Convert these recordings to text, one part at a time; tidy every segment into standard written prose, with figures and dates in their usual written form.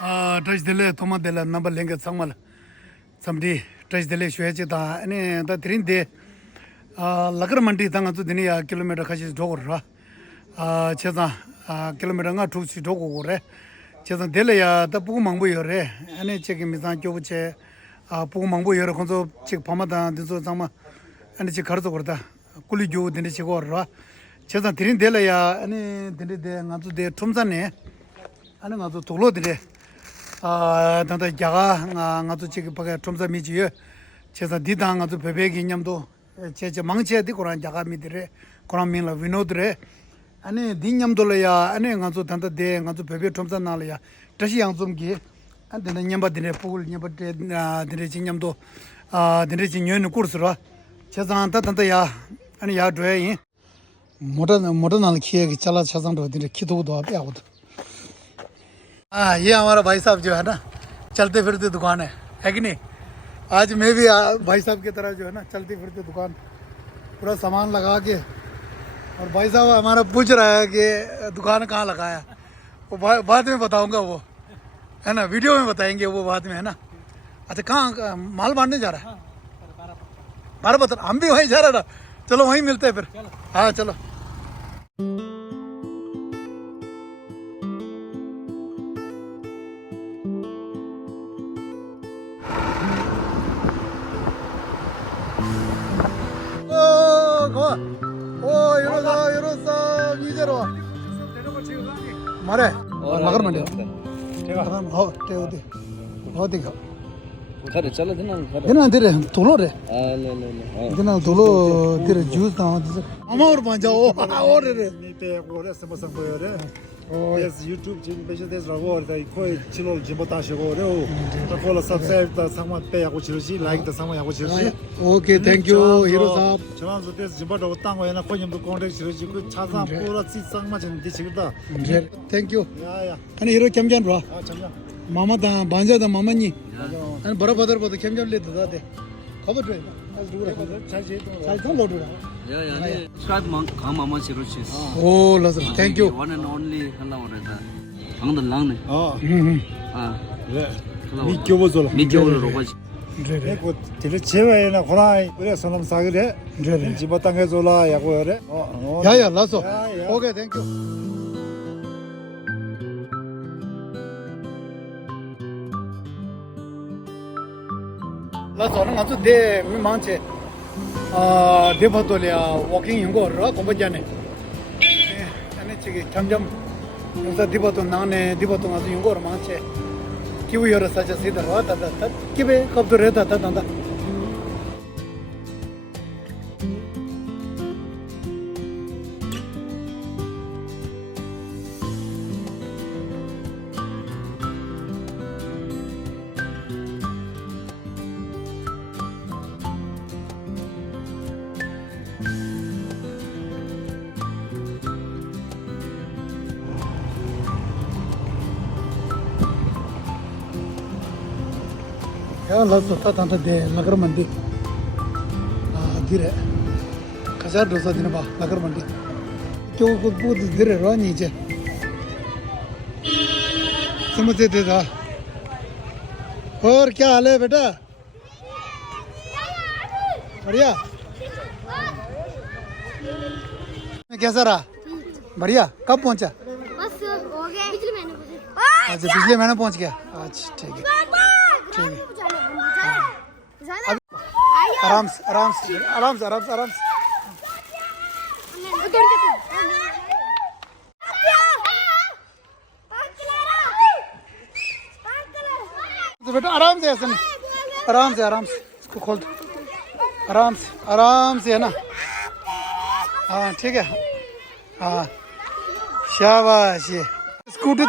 touch dele toma dele number lenge sangmal samdi touch dele shweche da ane da trin de lagar mandi tanga tu dini ya kilometer khaji dogor ra cheza kilometer nga thu si dogo gore cheza dele ya da pu mangbu yore ane cheki misan kyobu che pu mangbu yore konso chek pamada dinso sangma ane chek kharzo gorda kuli gyo dini chego ra cheza trin dele ya ane dini de nga tu de tumsane ane nga tu tolo dire 단다 야가 나도 지금 바가 좀더 미지요. 제가 디당 나도 베베 개념도 제제 망치야 되 고란 야가 미들에 고란 민라 위노드레 아니 딘념돌이야 아니 나도 단다 데 나도 베베 좀더 나려야 다시 양좀기 안데는 냠바드네 포글 냠바데 드레 진념도 드레 진녀는 코스로 제가 단다야 아니 야 줘야 모던 날 키에 잘라 차상도 드레 키도도 앞에 하거든. ये हमारा भाई साहब जो है ना चलते फिरते दुकान है कि नहीं। आज मैं भी भाई साहब की तरह जो है ना चलती फिरती दुकान पूरा सामान लगा के और भाई साहब हमारा पूछ रहा है कि दुकान कहाँ लगाया वो बाद में बताऊंगा वो है ना वीडियो में बताएंगे वो बाद में है ना। अच्छा कहाँ माल बांटने जा रहा है 12 हम भी वहीं जा रहा था चलो वहीं मिलते हैं फिर हाँ चलो। 이러서 이제로 말해 나가면 안 돼요. 제가 어디가 खरे चलो दिन देना दे रहे तोलो रे 네네네 देना तोलो दे रहे जूस ना अमा और पांचा और रे 때 고래 스모상 보여래. yes YouTube 지금 배셔 돼서 라고 다 거의 진로 지못 다시고 그래요. 또 콜라 subscribe 다 상만 빼하고 지르시 라이크 다 상만 하고 지르시. 오케이 땡큐 히로 사업 저한테 돼서 지못 땅고 해나 코님도 콘택트 지르시 그 차상 보라 찌상만 좀 뒤치다. 땡큐 야야. 아니 히로 캠전 봐 아 잠깐. 마마다 반자다 마마니 아니 버럭버럭 버럭 캠전 레드 다데 커버 돼 잘 돌로라 야야 스카이프 강마마 시로치 오 라서 땡큐 one and only 할라오래다 방들 랑네 아 그래. 니 교보줄. 미교로 가지 그래 그 제일 제외나 고라이 그래 선람 사그래. 그래 지못 땅에 졸라 야고 그래. 야야 라서 야. 오케이 땡큐 라서는 아주 대 미망체 대파돌이야 워킹 연구를 공부 전에 아니 저기 점점 용사 디바도 나네 디바도 아주 연구를 많체 기부 여러 사자 세다 왔다 기베 겁도 했다 단다 야 라서 타탄타 데 नगर मंडी धीरे खजार डोसा दिन बा नगर मंडी क्यों को बहुत धीरे रो नीचे समझते थे था और क्या हाल है बेटा बढ़िया कैसा रहा बढ़िया कब पहुंचा बस हो गया पिछले महीने अच्छा पिछले महीने पहुंच गया अच्छा ठीक है ठीक है आराम से आराम से आराम से आराम से आराम से तो बेटा आराम से ऐसे नहीं आराम से इसको खोल दो आराम से है ना हाँ ठीक है हाँ शाबाश ये स्कूटी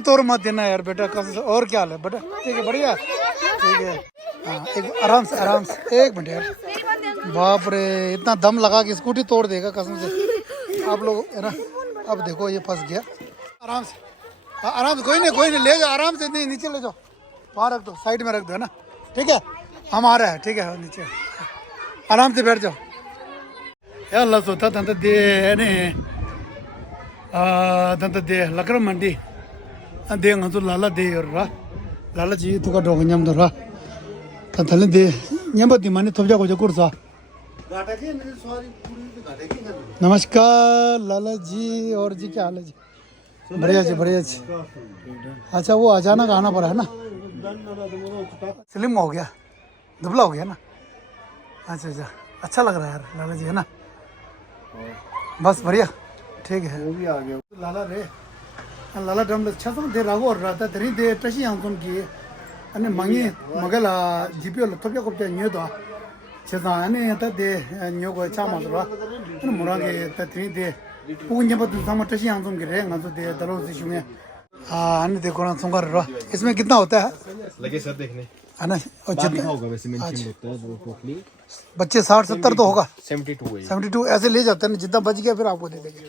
तोड़ मत देना यार बेटा कसम से और क्या हाल है बेटा ठीक है बढ़िया ठीक है हाँ एक आराम से एक मिनट यार बाप रे इतना दम लगा के स्कूटी तोड़ देगा कसम से आप लोग है ना अब देखो ये फंस गया आराम से कोई नहीं ले जाओ आराम से नहीं नीचे ले जाओ वहाँ रख दो साइड में रख दो है ना ठीक है हम आ रहे हैं ठीक है नीचे आराम से बैठ जाओ यार अल्लाह सोता था दे ने दंत दे लकड़ मंडी देंगा तो लाला दे और रा लाला जी तो का डोग न्याम दो रा तले दे न्याम बदी माने थोजा को जो कुर्सा नमस्कार लाला जी और जी क्या हाल है जी बढ़िया जी अच्छा वो अचानक आना पड़ा है ना स्लिम हो गया दुबला हो गया ना अच्छा अच्छा लग रहा है यार लाला जी है ना बस बढ़िया ठीक है वो भी आ गया लाला रे लाला डम अच्छा तो दे रागो और राता तेरी दे टशी हम तुम की अने मंगी मगला जीपीओ लथोपिया को क्या न्यू दो छता अने त दे न्यू को चामा दो अने मुरागे त तेरी दे पूंजे पर तुम टशी हम तुम की रे ना तो दे दरो से शुमे अने देखो ना सुंगर रो इसमें कितना होता है लगे सर देखने है ना और जितना होगा वैसे मेंशन होता है वो टोटली बच्चे 60-70 तो होगा 72 है 72 ऐसे ले जाते हैं ना जितना बच गया फिर आपको दे देंगे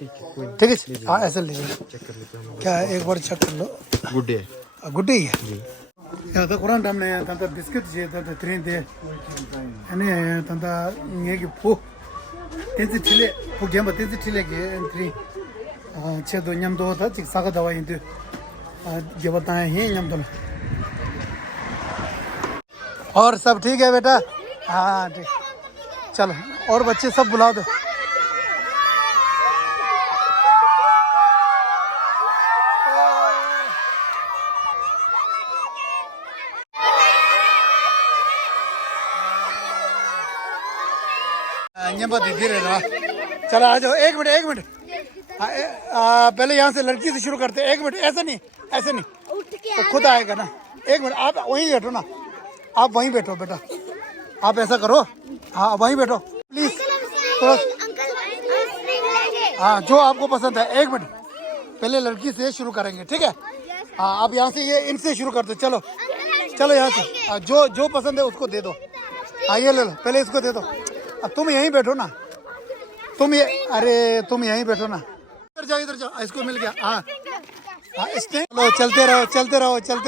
ठीक है हाँ ऐसे ले जाओ चेक कर लेते हैं क्या है एक बार चेक कर लो गुड डे गुड डे है या तो कुरान हमने तंता बिस्किट चाहिए था ट्रेन दे यानी तंता ये कि फू तेज चिले फू गेम तेज चिले के एंट्री छे दो न्याम दो था चिक सागा दवा इंदु ये बताएं ही न्याम दो और सब ठीक है बेटा हाँ ठीक चलो और बच्चे सब बुला दो धीरे रहा चलो आ जाओ एक मिनट पहले यहाँ से लड़की से शुरू करते एक मिनट ऐसे नहीं तो खुद आएगा ना एक मिनट आप वहीं बैठो ना आप वहीं बैठो बेटा आप ऐसा करो हाँ वहीं बैठो प्लीज थोड़ा हाँ जो आपको पसंद है एक मिनट पहले लड़की से शुरू करेंगे ठीक है हाँ आप यहाँ से ये इनसे शुरू कर दो चलो यहाँ से जो पसंद है उसको दे दो हाँ ये ले लो पहले इसको दे दो अब तुम यहीं बैठो ना तुम यहीं बैठो ना इधर जाओ इसको मिल गया हाँ लो चलते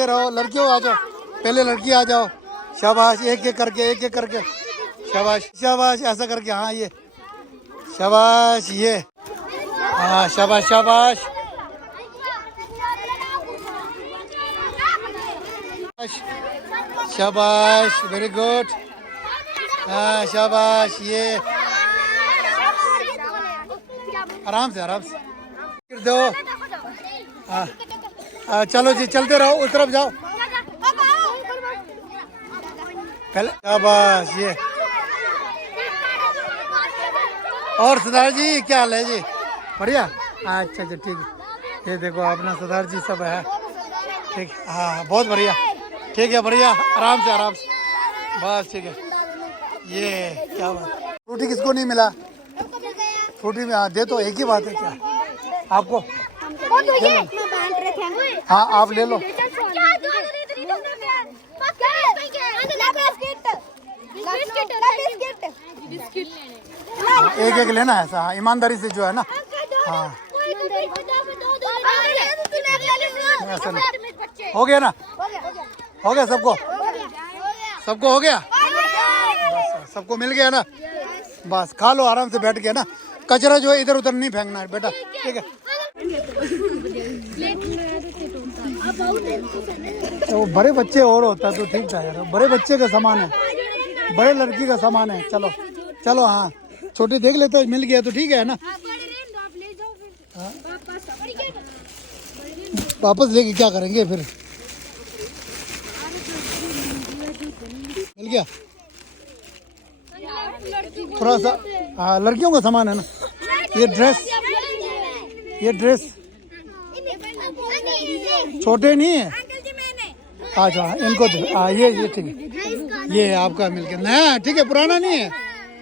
रहो लड़कियों आ जाओ पहले लड़की आ जाओ शाबाश एक एक करके शाबाश ऐसा करके हाँ ये शाबाश ये हाँ शाबाश वेरी गुड हाँ शाबाश ये आराम से फिर दो चलो जी चलते रहो उस तरफ जाओ पहले शाबाश ये और सरदार जी क्या हाल है जी बढ़िया अच्छा ठीक है ये देखो अपना सरदार जी सब है ठीक हाँ बहुत बढ़िया ठीक है बढ़िया आराम से बस ठीक है ये क्या बात फ्रूटी किसको नहीं मिला फ्रूटी में दे तो एक ही बात है क्या आपको हाँ आप ले लो एक लेना है ऐसा ईमानदारी से जो है ना हाँ ऐसा नहीं हो गया ना हो गया सबको हो गया बस सबको मिल गया ना बस खा लो आराम से बैठ के ना कचरा जो है इधर उधर नहीं फेंकना है बेटा ठीक है तो बड़े बच्चे और होता तो ठीक था यार बड़े बच्चे का सामान है बड़े लड़की का सामान है चलो हाँ छोटे देख लेते मिल गया तो ठीक है ना वापस लेके क्या करेंगे फिर मिल गया थोड़ा सा हाँ लड़कियों का सामान है ना ये ड्रेस छोटे नहीं है अच्छा इनको हाँ ये ठीक है ये आपका मिल गया नया ठीक है पुराना नहीं है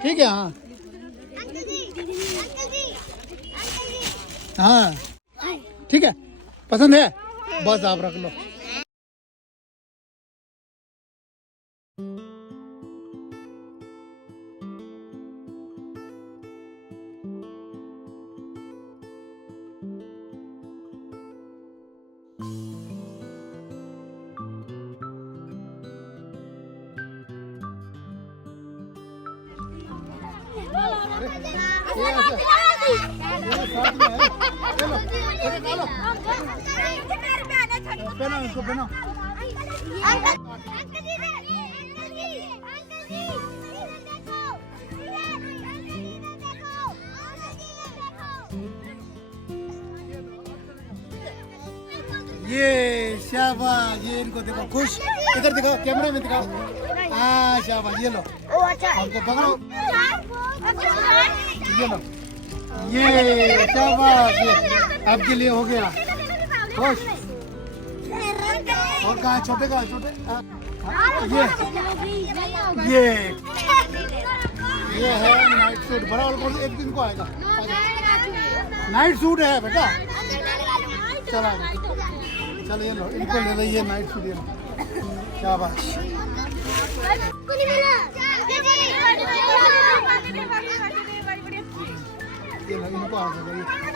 ठीक है हाँ ठीक है पसंद है बस आप रख लो पे ना अंकल जी देखो ये शाबाश ये इनको देखो खुश इधर दिखाओ कैमरा में दिखाओ हाँ शाबाश ये लो हमको पकड़ो ये लो ये शाबाश ये आपके लिए हो गया खुश और कहाँ छोटे कहाँ छोटे ये है नाइट सूट बड़ा वाला कौन एक दिन को आएगा नाइट सूट है बेटा चला चलो ये लो इनको ले लो ये नाइट सूट ये लो शाबाश ये लो इनको आ जाएगा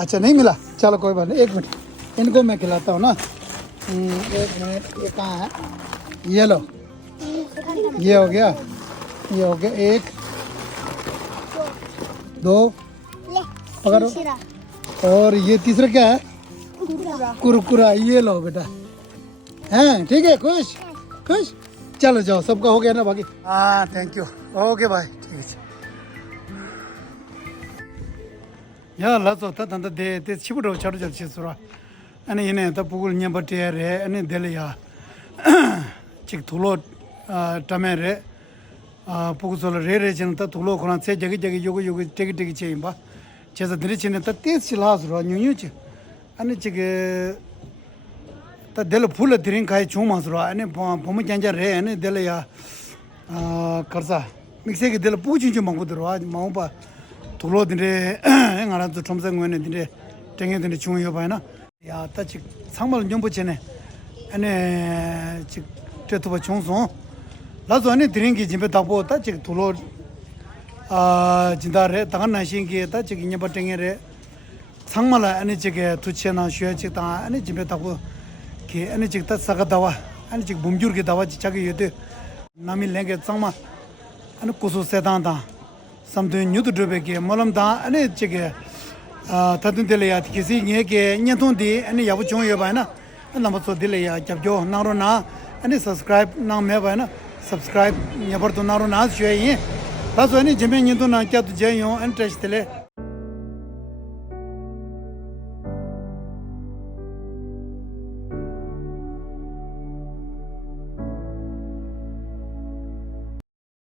अच्छा नहीं मिला चलो कोई बात नहीं एक मिनट इनको मैं खिलाता हूँ ना एक मिनट ये कहाँ है ये लो ये हो गया एक दो पकड़ो और ये तीसरा क्या है कुरकुरा ये लो बेटा हैं ठीक है खुश खुश चलो जाओ सबका हो गया ना बाकी हाँ थैंक यू ओके बाय ठीक है 야 라서 다단다 데 치부로 차르저 치수라 아니 얘네 다 부글 냠버테레 아니 델이야 직 돌로 타메레 부구솔 레레진 다 돌로 코나 세 저기 요거 되게 체임바 제가 드리치네 다 떼실하스로 뉴뉴치 아니 지게 다델 풀 드링 가이 주마스로 아니 보면 잔자레 아니 델이야 거사 믹세게 델 부진 좀 먹고 들어와 마음바 돌로들에 행하라도 점성원들이 땡에들이 중요해 봐나 야 따지 상말 연부 전에 안에 즉 대토바 총송 나도 안에 드린 게 집에 다 보다 즉 돌로 진다래 당한 신기에 다 즉 인여 땡에래 상말 안에 저게 두치나 쉬어지 다 안에 집에 다고 게 안에 즉 사가다와 안에 즉 몸줄게 다와 자기 여대 남이 랭게 상마 안에 고소 세단다 something new to do ke malam da ane chege tadun de ya kisi nge ke nyaton de ane yabu chong ye ba na na so de ya jab jo na ro na ane subscribe na me ba na subscribe yabar to na ro na shwe ye ba so ane jeme nyaton na kya to je yo interest le